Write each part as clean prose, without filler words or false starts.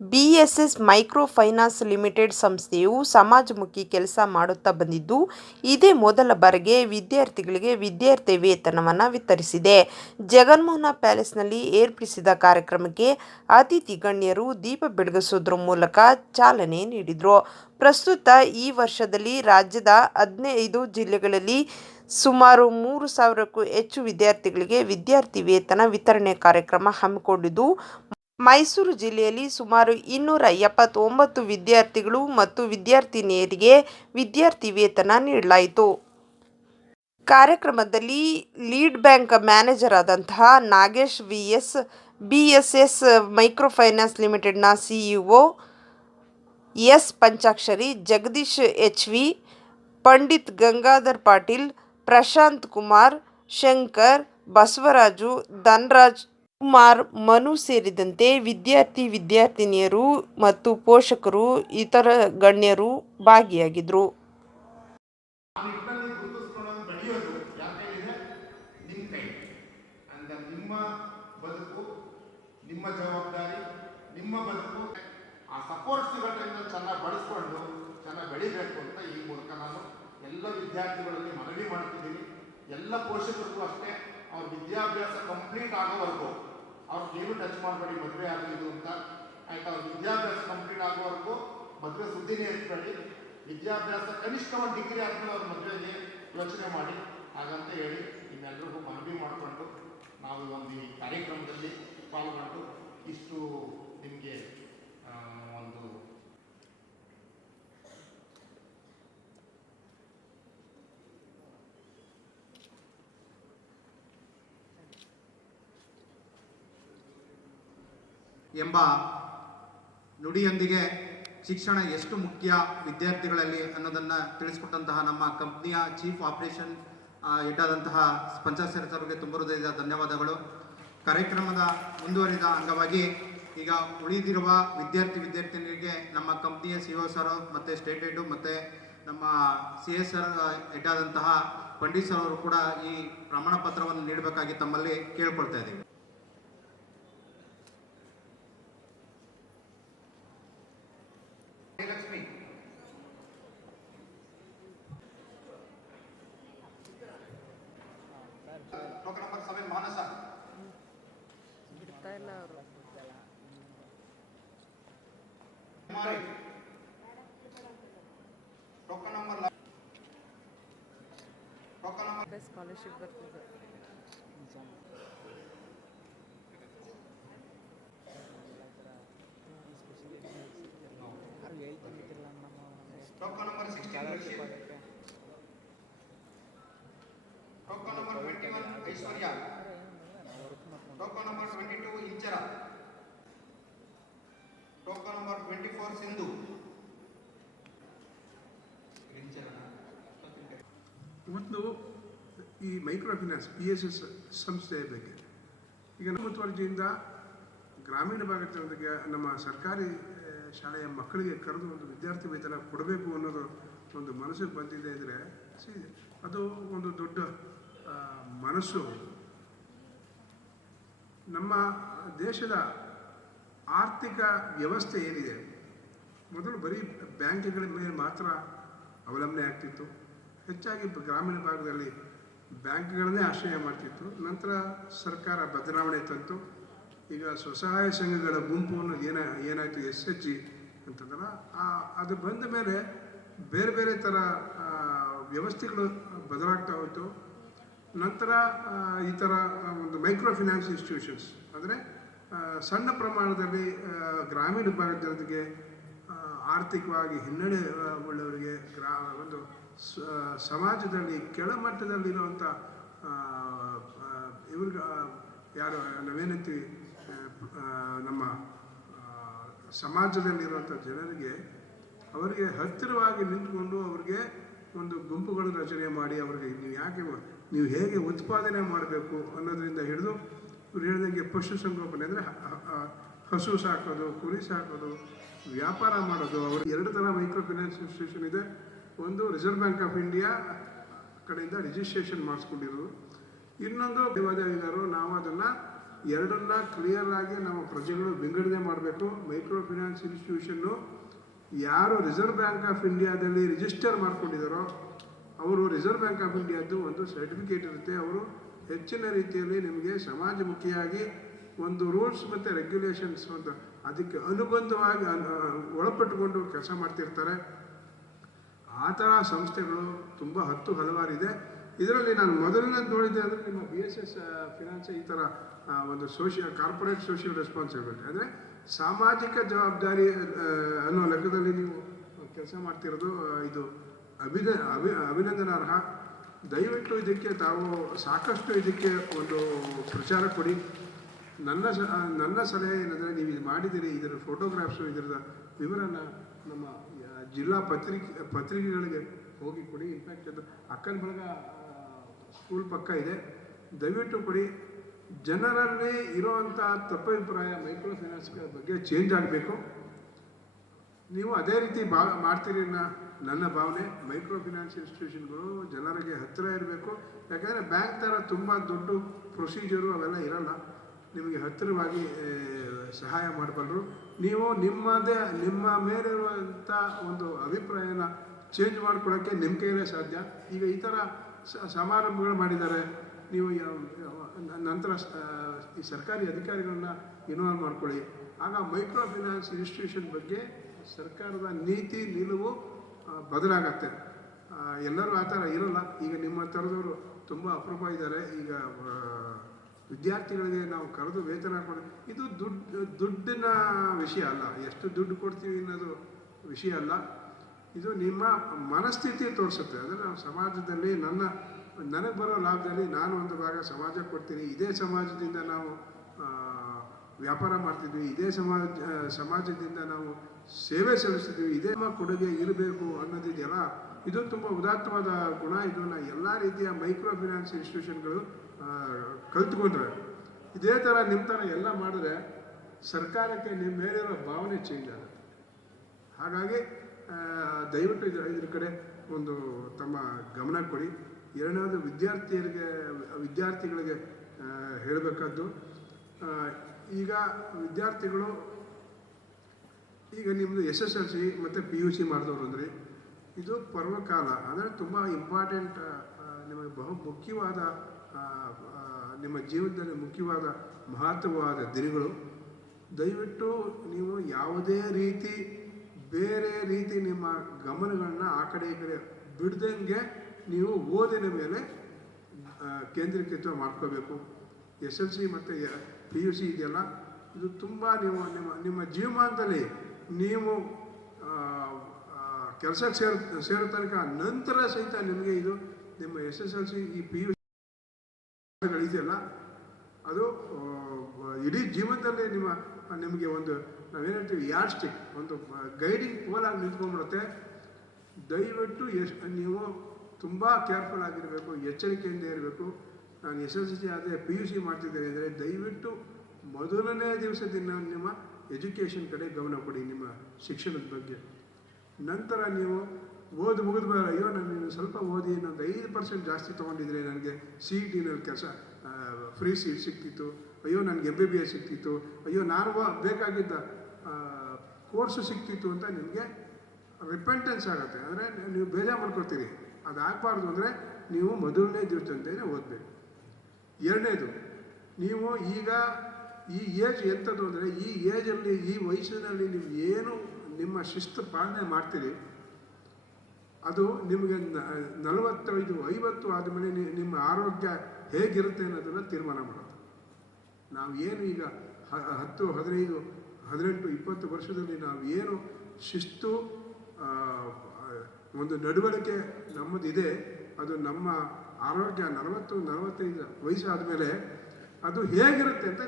BSS micro finance limited ಸಂಸ್ಥೆಯು ಸಮಾಜಮುಖಿ ಕೆಲಸ ಮಾಡುತ್ತಾ ಬಂದಿದ್ದು, ಇದೇ ಮೊದಲ ಬಾರಿಗೆ ವಿದ್ಯಾರ್ಥಿಗಳಿಗೆ ವಿದ್ಯಾರ್ಥಿ ವೇತನವನ್ನು ವಿತರಿಸಿದೆ. ಜಗನ್ಮೋಹನ ಪ್ಯಾಲೇಸ್ನಲ್ಲಿ ಏರ್ಪಡಿಸಿದ ಕಾರ್ಯಕ್ರಮಕ್ಕೆ ಅತಿಥಿ ಗಣ್ಯರು ದೀಪ ಬೆಳಗಿಸುವುದರ ಮೂಲಕ ಚಾಲನೆ ನೀಡಿದರು. ಪ್ರಸ್ತುತ ಈ ವರ್ಷದಲ್ಲಿ ರಾಜ್ಯದ 15 ಜಿಲ್ಲೆಗಳಲ್ಲಿ ಸುಮಾರು 3,000ಕ್ಕೂ ಹೆಚ್ಚು ವಿದ್ಯಾರ್ಥಿಗಳಿಗೆ ವಿದ್ಯಾರ್ಥಿ ವೇತನ ವಿತರಣೆ ಕಾರ್ಯಕ್ರಮ ಹಮ್ಮಿಕೊಂಡಿದ್ದು, ಮೈಸೂರು ಜಿಲ್ಲೆಯಲ್ಲಿ ಸುಮಾರು 279 ವಿದ್ಯಾರ್ಥಿಗಳು ಮತ್ತು ವಿದ್ಯಾರ್ಥಿನಿಯರಿಗೆ ವಿದ್ಯಾರ್ಥಿ ವೇತನ ನೀಡಲಾಯಿತು. ಕಾರ್ಯಕ್ರಮದಲ್ಲಿ ಲೀಡ್ ಬ್ಯಾಂಕ್ ಮ್ಯಾನೇಜರ್ ಆದಂತಹ Nagesh VS, BSS micro finance ಲಿಮಿಟೆಡ್ನ CEO S Panchakshari, Jagadish HV, Pandit Gangadhar Patil, Prashanth Kumar, Shankar, Basavaraju, Dhanaraj Kumar, Manu ಸೇರಿದಂತೆ ವಿದ್ಯಾರ್ಥಿನಿಯರು ಮತ್ತು ಪೋಷಕರು, ಇತರ ಗಣ್ಯರು ಭಾಗಿಯಾಗಿದ್ದರು. ನಿಮ್ಮ ಜವಾಬ್ದಾರಿ, ನಿಮ್ಮ ಬದುಕು ಆ ಸಪೋರ್ಟ್ಸ್ಗಳನ್ನು ಚೆನ್ನಾಗಿ ಬಳಸ್ಕೊಂಡು ಚೆನ್ನಾಗಿ ಬೆಳಿಬೇಕು ಅಂತ ಈ ಮೂಲಕ ನಾನು ಎಲ್ಲ ವಿದ್ಯಾರ್ಥಿಗಳಲ್ಲಿ ಮನವಿ ಮಾಡ್ತಿದ್ದೀನಿ. ಎಲ್ಲ ಪೋಷಕರಿಗೂ ಅಷ್ಟೇ, ಅವ್ರ ವಿದ್ಯಾಭ್ಯಾಸ ಕಂಪ್ಲೀಟ್ ಆಗೋವರೆಗೂ ಅವ್ರಿಗೇನು ಟಚ್ ಮಾಡಬೇಡಿ, ಮದುವೆ ಆಗಲಿದ್ದು ಅಂತ ಆಯ್ತಾ. ಅವ್ರ ವಿದ್ಯಾಭ್ಯಾಸ ಕಂಪ್ಲೀಟ್ ಆಗೋವರೆಗೂ ಮದುವೆ ಸುದ್ದಿನೇ ಇರ್ಬೇಡಿ. ವಿದ್ಯಾಭ್ಯಾಸ ಕನಿಷ್ಠ ಒಂದು ಡಿಗ್ರಿ ಆದಮೇಲೆ ಅವ್ರ ಮದುವೆಗೆ ಯೋಚನೆ ಮಾಡಿ ಹಾಗಂತ ಹೇಳಿ ನಿಮ್ಮೆಲ್ಲರಿಗೂ ಮನವಿ ಮಾಡಿಕೊಂಡು ನಾವು ಒಂದು ಈ ಕಾರ್ಯಕ್ರಮದಲ್ಲಿ ಪಾಲ್ಗೊಂಡು ಇಷ್ಟು ನಿಮಗೆ ಒಂದು ಎಂಬ ನುಡಿಯೊಂದಿಗೆ ಶಿಕ್ಷಣ ಎಷ್ಟು ಮುಖ್ಯ ವಿದ್ಯಾರ್ಥಿಗಳಲ್ಲಿ ಅನ್ನೋದನ್ನು ತಿಳಿಸ್ಕೊಟ್ಟಂತಹ ನಮ್ಮ ಕಂಪ್ನಿಯ ಚೀಫ್ ಆಪರೇಷನ್ ಹೆಡ್ ಆದಂತಹ ಪಂಚಾಕ್ಷರಿ ಸರ್ಗೆ ತುಂಬ ಹೃದಯದ ಧನ್ಯವಾದಗಳು. ಕಾರ್ಯಕ್ರಮದ ಮುಂದುವರಿದ ಅಂಗವಾಗಿ ಈಗ ಉಳಿದಿರುವ ವಿದ್ಯಾರ್ಥಿನಿಯರಿಗೆ ನಮ್ಮ ಕಂಪ್ನಿಯ CEO ಸರ್ ಮತ್ತು ಸ್ಟೇಟ್ ಹೆಡ್ ಮತ್ತು ನಮ್ಮ CS ಹೆಡ್ ಆದಂತಹ ಪಂಡಿತ್ ಸರ್ ಅವರು ಕೂಡ ಈ ಪ್ರಮಾಣ ಪತ್ರವನ್ನು ನೀಡಬೇಕಾಗಿ ತಮ್ಮಲ್ಲಿ ಕೇಳ್ಕೊಳ್ತಾ ಇದ್ದೀವಿ. Token number 7 Manasa, token number scholarship ಬರ್ತದೆ. Token number 16 token number 21 Aishwarya, token number 22 Inchara, token number 24 Sindhu. ಇವತ್ತು ಈ ಮೈಕ್ರೋ ಫೈನಾನ್ಸ್ BSS ಸಂಸ್ಥೆಯ ಬಗ್ಗೆ ಈಗ ಮುತುವರ್ಜಿಯಿಂದ ಗ್ರಾಮೀಣ ಭಾಗದ ಜನರಿಗೆ ನಮ್ಮ ಸರ್ಕಾರಿ ಶಾಲೆಯ ಮಕ್ಕಳಿಗೆ ಕರೆದು ಒಂದು ವಿದ್ಯಾರ್ಥಿ ವೇತನ ಕೊಡಬೇಕು ಅನ್ನೋದು ಒಂದು ಮನಸ್ಸಿಗೆ ಬಂದಿದೆ ಇದ್ದರೆ ಅದು ಒಂದು ದೊಡ್ಡ ಮನಸ್ಸು. ನಮ್ಮ ದೇಶದ ಆರ್ಥಿಕ ವ್ಯವಸ್ಥೆ ಏನಿದೆ, ಮೊದಲು ಬರೀ ಬ್ಯಾಂಕ್ಗಳ ಮೇಲೆ ಮಾತ್ರ ಅವಲಂಬನೆ ಆಗ್ತಿತ್ತು. ಹೆಚ್ಚಾಗಿ ಗ್ರಾಮೀಣ ಭಾಗದಲ್ಲಿ ಬ್ಯಾಂಕ್ಗಳನ್ನೇ ಆಶ್ರಯ ಮಾಡ್ತಿತ್ತು. ನಂತರ ಸರ್ಕಾರ ಬದಲಾವಣೆ ತಂತು. ಈಗ ಸ್ವಸಹಾಯ ಸಂಘಗಳ ಗುಂಪು ಅನ್ನೋದು ಏನಾಯಿತು, SHG ಅಂತಂದ್ರೆ ಅದು ಬಂದ ಮೇಲೆ ಬೇರೆ ಬೇರೆ ಥರ ವ್ಯವಸ್ಥೆಗಳು ಬದಲಾಗ್ತಾ ಹೋಯಿತು. ನಂತರ ಈ ಥರ ಒಂದು ಮೈಕ್ರೋ ಫೈನಾನ್ಸ್ ಇನ್ಸ್ಟಿಟ್ಯೂಷನ್ಸ್ ಅಂದರೆ ಸಣ್ಣ ಪ್ರಮಾಣದಲ್ಲಿ ಗ್ರಾಮೀಣ ಭಾಗದ ಜನರಿಗೆ ಆರ್ಥಿಕವಾಗಿ ಹಿನ್ನಡೆ ಉಳ್ಳವರಿಗೆ ಒಂದು ಸಮಾಜದಲ್ಲಿ ಕೆಳಮಟ್ಟದಲ್ಲಿರುವಂಥ ಇವ್ರಿಗೆ ಯಾರು ನಾವೇನಂತೀವಿ ನಮ್ಮ ಸಮಾಜದಲ್ಲಿರುವಂಥ ಜನರಿಗೆ ಅವರಿಗೆ ಹತ್ತಿರವಾಗಿ ನಿಂತುಕೊಂಡು ಅವ್ರಿಗೆ ಒಂದು ಗುಂಪುಗಳು ರಚನೆ ಮಾಡಿ ಅವ್ರಿಗೆ ನೀವು ಹೇಗೆ ಉತ್ಪಾದನೆ ಮಾಡಬೇಕು ಅನ್ನೋದರಿಂದ ಹಿಡಿದು ಇವ್ರು ಹೇಳಿದಂಗೆ ಪಶುಸಂಗೋಪನೆ ಅಂದರೆ ಹಸು ಸಾಕೋದು, ಕುರಿ ಸಾಕೋದು, ವ್ಯಾಪಾರ ಮಾಡೋದು. ಅವರು 2 ಥರ ಮೈಕ್ರೋ ಫೈನಾನ್ಸ್ ಇನ್ಸ್ಟಿಟ್ಯೂಷನ್ ಇದೆ. ಒಂದು ರಿಸರ್ವ್ ಬ್ಯಾಂಕ್ ಆಫ್ ಇಂಡಿಯಾ ಕಡೆಯಿಂದ ರಿಜಿಸ್ಟ್ರೇಷನ್ ಮಾಡಿಸ್ಕೊಂಡಿರೋದು, ಇನ್ನೊಂದು ದೇವಾದಾಯಗಾರರು ನಾವು ಅದನ್ನು ಎರಡನ್ನ ಕ್ಲಿಯರ್ ಆಗಿ ನಮ್ಮ ಪ್ರಜೆಗಳು ವಿಂಗಡಣೆ ಮಾಡಬೇಕು. ಮೈಕ್ರೋ ಫೈನಾನ್ಸ್ ಇನ್ಸ್ಟಿಟ್ಯೂಷನ್ನು ಯಾರು ರಿಸರ್ವ್ ಬ್ಯಾಂಕ್ ಆಫ್ ಇಂಡಿಯಾದಲ್ಲಿ ರಿಜಿಸ್ಟರ್ ಮಾಡ್ಕೊಂಡಿದ್ದಾರೋ ಅವರು ರಿಸರ್ವ್ ಬ್ಯಾಂಕ್ ಆಫ್ ಇಂಡಿಯಾದ್ದು ಒಂದು ಸರ್ಟಿಫಿಕೇಟ್ ಇರುತ್ತೆ. ಅವರು ಹೆಚ್ಚಿನ ರೀತಿಯಲ್ಲಿ ನಿಮಗೆ ಸಮಾಜಮುಖಿಯಾಗಿ ಒಂದು ರೂಲ್ಸ್ ಮತ್ತು ರೆಗ್ಯುಲೇಷನ್ಸ್ ಒಂದು ಅದಕ್ಕೆ ಅನುಬಂಧವಾಗಿ ಒಳಪಟ್ಟುಕೊಂಡು ಕೆಲಸ ಮಾಡ್ತಿರ್ತಾರೆ. ಆ ಥರ ಸಂಸ್ಥೆಗಳು ತುಂಬ ಹಲವಾರಿದೆ. ಇದರಲ್ಲಿ ನಾನು ಮೊದಲನೇದು ನೋಡಿದ್ದೆ ಅಂದರೆ ನಿಮ್ಮ BSS ಫಿನಾನ್ಸ್ ಈ ಥರ ಒಂದು ಕಾರ್ಪೊರೇಟ್ ಸೋಷಿಯಲ್ ರೆಸ್ಪಾನ್ಸಿಬಿಲಿಟಿ ಅಂದರೆ ಸಾಮಾಜಿಕ ಜವಾಬ್ದಾರಿ ಅನ್ನೋ ಲೆಕ್ಕದಲ್ಲಿ ನೀವು ಕೆಲಸ ಮಾಡ್ತಿರೋದು ಇದು ಅಭಿನಂದನಾರ್ಹ. ದಯವಿಟ್ಟು ಇದಕ್ಕೆ ತಾವು ಸಾಕಷ್ಟು ಇದಕ್ಕೆ ಒಂದು ಪ್ರಚಾರ ಕೊಡಿ. ನನ್ನ ಸಲಹೆ ಏನಂದರೆ ನೀವು ಇದು ಮಾಡಿದ್ದೀರಿ, ಇದರ ಫೋಟೋಗ್ರಾಫ್ಸು ಇದರ ವಿವರನ ನಮ್ಮ ಜಿಲ್ಲಾ ಪತ್ರಿಕೆಗಳಿಗೆ ಹೋಗಿ ಕೊಡಿ. ಇನ್ಫ್ಯಾಕ್ಟ್ ಅದು ಅಕ್ಕನ ಬಳಗ ಸ್ಕೂಲ್ ಪಕ್ಕ ಇದೆ, ದಯವಿಟ್ಟು ಕೊಡಿ. ಜನರಲ್ಲಿ ಇರುವಂಥ ತಪ್ಪಭಿಪ್ರಾಯ ಮೈಕ್ರೋ ಫೈನಾನ್ಸ್ ಬಗ್ಗೆ ಚೇಂಜ್ ಆಗಬೇಕು. ನೀವು ಅದೇ ರೀತಿ ಮಾಡ್ತೀರಿ ನನ್ನ ಭಾವನೆ. ಮೈಕ್ರೋ ಫೈನಾನ್ಸ್ ಇನ್ಸ್ಟಿಟ್ಯೂಷನ್ಗಳು ಜನರಿಗೆ ಹತ್ತಿರ ಇರಬೇಕು. ಯಾಕಂದರೆ ಬ್ಯಾಂಕ್ ಥರ ತುಂಬ ದೊಡ್ಡ ಪ್ರೊಸೀಜರು ಅವೆಲ್ಲ ಇರಲ್ಲ, ನಿಮಗೆ ಹತ್ತಿರವಾಗಿ ಸಹಾಯ ಮಾಡಬಲ್ಲರು. ನೀವು ನಿಮ್ಮ ಮೇಲಿರುವಂಥ ಒಂದು ಅಭಿಪ್ರಾಯನ ಚೇಂಜ್ ಮಾಡ್ಕೊಳ್ಳೋಕ್ಕೆ ನಿಮ್ಮ ಕೈಯಲ್ಲೇ ಸಾಧ್ಯ. ಈಗ ಈ ಥರ ಸಮಾರಂಭಗಳು ಮಾಡಿದ್ದಾರೆ, ನೀವು ನಂತರ ಈ ಸರ್ಕಾರಿ ಅಧಿಕಾರಿಗಳನ್ನ ಇನ್ವಾಲ್ವ್ ಮಾಡ್ಕೊಳ್ಳಿ. ಆಗ ಮೈಕ್ರೋ ಫೈನಾನ್ಸ್ ಇನ್ಸ್ಟಿಟ್ಯೂಷನ್ ಬಗ್ಗೆ ಸರ್ಕಾರದ ನೀತಿ ನಿಲುವು ಬದಲಾಗತ್ತೆ. ಎಲ್ಲರೂ ಆ ಥರ ಇರೋಲ್ಲ. ಈಗ ನಿಮ್ಮ ಥರದವರು ತುಂಬ ಅಪರೂಪ ಇದ್ದಾರೆ. ಈಗ ವಿದ್ಯಾರ್ಥಿಗಳಿಗೆ ನಾವು ಕರೆದು ವೇತನ ಕೊಡೋದು ಇದು ದುಡ್ಡಿನ ವಿಷಯ ಅಲ್ಲ, ಎಷ್ಟು ದುಡ್ಡು ಕೊಡ್ತೀವಿ ಅನ್ನೋದು ವಿಷಯ ಅಲ್ಲ. ಇದು ನಿಮ್ಮ ಮನಸ್ಥಿತಿ ತೋರಿಸುತ್ತೆ. ಅಂದರೆ ನಾವು ಸಮಾಜದಲ್ಲಿ ನನಗೆ ಬರೋ ಲಾಭದಲ್ಲಿ ನಾನು ಒಂದು ಭಾಗ ಸಮಾಜಕ್ಕೆ ಕೊಡ್ತೀನಿ. ಇದೇ ಸಮಾಜದಿಂದ ನಾವು ವ್ಯಾಪಾರ ಮಾಡ್ತಿದ್ವಿ, ಇದೇ ಸಮಾಜದಿಂದ ನಾವು ಸೇವೆ ಸಲ್ಲಿಸ್ತಿದ್ವಿ, ಇದೇ ನಮ್ಮ ಕೊಡುಗೆ ಇರಬೇಕು ಅನ್ನೋದಿದೆಯಲ್ಲ, ಇದು ತುಂಬ ಉದಾತ್ತವಾದ ಗುಣ. ಇದನ್ನು ಎಲ್ಲ ರೀತಿಯ ಮೈಕ್ರೋ ಫೈನಾನ್ಸ್ ಇನ್ಸ್ಟಿಟ್ಯೂಷನ್ಗಳು ಕಲ್ತ್ಕೊಂಡ್ರೆ, ಇದೇ ಥರ ನಿಮ್ಮ ಥರ ಎಲ್ಲ ಮಾಡಿದ್ರೆ ಸರ್ಕಾರಕ್ಕೆ ನಿಮ್ಮ ಮೇಲಿರೋ ಭಾವನೆ ಚೇಂಜ್ ಆಗುತ್ತೆ. ಹಾಗಾಗಿ ದಯವಿಟ್ಟು ಇದ್ರ ಕಡೆ ಒಂದು ತಮ್ಮ ಗಮನ ಕೊಡಿ. ಎರಡನೇದು ವಿದ್ಯಾರ್ಥಿಗಳಿಗೆ ಹೇಳಬೇಕಾದ್ದು, ಈಗ ವಿದ್ಯಾರ್ಥಿಗಳು ಈಗ ನಿಮ್ಮದು SSLC ಮತ್ತು PUC ಮಾಡಿದವರು ಅಂದರೆ ಇದು ಪರ್ವಕಾಲ, ಅಂದರೆ ತುಂಬ ಇಂಪಾರ್ಟೆಂಟ್, ನಿಮಗೆ ಬಹು ಮುಖ್ಯವಾದ ನಿಮ್ಮ ಜೀವನದಲ್ಲಿ ಮುಖ್ಯವಾದ ಮಹತ್ವವಾದ ದಿನಗಳು. ದಯವಿಟ್ಟು ನೀವು ಯಾವುದೇ ರೀತಿ ಬೇರೆ ರೀತಿ ನಿಮ್ಮ ಗಮನಗಳನ್ನ ಆ ಕಡೆ ಈ ಕಡೆ ಬಿಡ್ದಂಗೆ ನೀವು ಓದಿನ ಮೇಲೆ ಕೇಂದ್ರೀಕೃತ ಮಾಡ್ಕೋಬೇಕು. SLC ಮತ್ತು PUC ಇದೆಯಲ್ಲ, ಇದು ತುಂಬ ನೀವು ನಿಮ್ಮ ಜೀವಮಾನದಲ್ಲಿ ನೀವು ಕೆಲಸಕ್ಕೆ ಸೇರೋ ತನಕ ನಂತರ ಸಹಿತ ನಿಮಗೆ ಇದು ನಿಮ್ಮ SSLC ಈ PUC ಇದೆಯಲ್ಲ, ಅದು ಇಡೀ ಜೀವನದಲ್ಲಿ ನಿಮಗೆ ಒಂದು ನಾವೇನು ಯಾರ್ಡ್ ಸ್ಟಿಕ್, ಒಂದು ಗೈಡಿಂಗ್ ಪೋಲಾಗಿ ನಿಂತ್ಕೊಂಡ್ಬಿಡುತ್ತೆ. ದಯವಿಟ್ಟು ನೀವು ತುಂಬ ಕೇರ್ಫುಲ್ ಆಗಿರಬೇಕು, ಎಚ್ಚರಿಕೆಯಿಂದ ಇರಬೇಕು. ನಾನು SSLC ಆದರೆ PUC ಮಾಡ್ತಿದ್ದೇನೆ ಅಂದರೆ ದಯವಿಟ್ಟು ಮೊದಲನೇ ದಿವಸದಿಂದ ನಿಮ್ಮ ಎಜುಕೇಷನ್ ಕಡೆ ಗಮನ ಕೊಡಿ, ನಿಮ್ಮ ಶಿಕ್ಷಣದ ಬಗ್ಗೆ. ನಂತರ ನೀವು ಮುಗಿದ ಮೇಲೆ ಅಯ್ಯೋ ನಾನು ಸ್ವಲ್ಪ ಓದಿ ಇನ್ನೊಂದು 5% ಜಾಸ್ತಿ ತೊಗೊಂಡಿದ್ರೆ ನನಗೆ CET-ನಲ್ಲಿ ಕೆಲಸ ಫ್ರೀ ಸೀಟ್ ಸಿಕ್ತಿತ್ತು, ಅಯ್ಯೋ ನನಗೆ MBBS ಸಿಕ್ತಿತ್ತು, ಅಯ್ಯೋ ನಾನು ಬೇಕಾಗಿದ್ದ ಕೋರ್ಸು ಸಿಕ್ತಿತ್ತು ಅಂತ ನಿಮಗೆ ರಿಪೆಂಟೆನ್ಸ್ ಆಗುತ್ತೆ. ಅಂದರೆ ನೀವು ಬೇಜಾರು ಮಾಡ್ಕೊಳ್ತೀರಿ. ಅದಾಗಬಾರ್ದು ಅಂದರೆ ನೀವು ಮೊದಲನೇ ದಿವಸದಂತೆಯೇ ಓದಬೇಕು. ಎರಡನೇದು, ನೀವು ಈಗ ಈ ಏಜ್ ಎಂಥದ್ದು ಅಂದರೆ ಈ ಏಜಲ್ಲಿ ಈ ವಯಸ್ಸಿನಲ್ಲಿ ನೀವು ಏನು ನಿಮ್ಮ ಶಿಸ್ತು ಪಾಲನೆ ಮಾಡ್ತೀರಿ ಅದು ನಿಮಗೆ 45-50 ಆದಮೇಲೆ ನಿಮ್ಮ ಆರೋಗ್ಯ ಹೇಗಿರುತ್ತೆ ಅನ್ನೋದನ್ನು ತೀರ್ಮಾನ ಮಾಡೋದು. ನಾವು ಏನು ಈಗ 10, 15, 18, 20 ವರ್ಷದಲ್ಲಿ ನಾವು ಏನು ಶಿಸ್ತು ಒಂದು ನಡವಳಿಕೆ ನಮ್ಮದಿದೆ, ಅದು ನಮ್ಮ ಆರೋಗ್ಯ 40-45 ವಯಸ್ಸಾದ ಮೇಲೆ ಅದು ಹೇಗಿರುತ್ತೆ ಅಂತ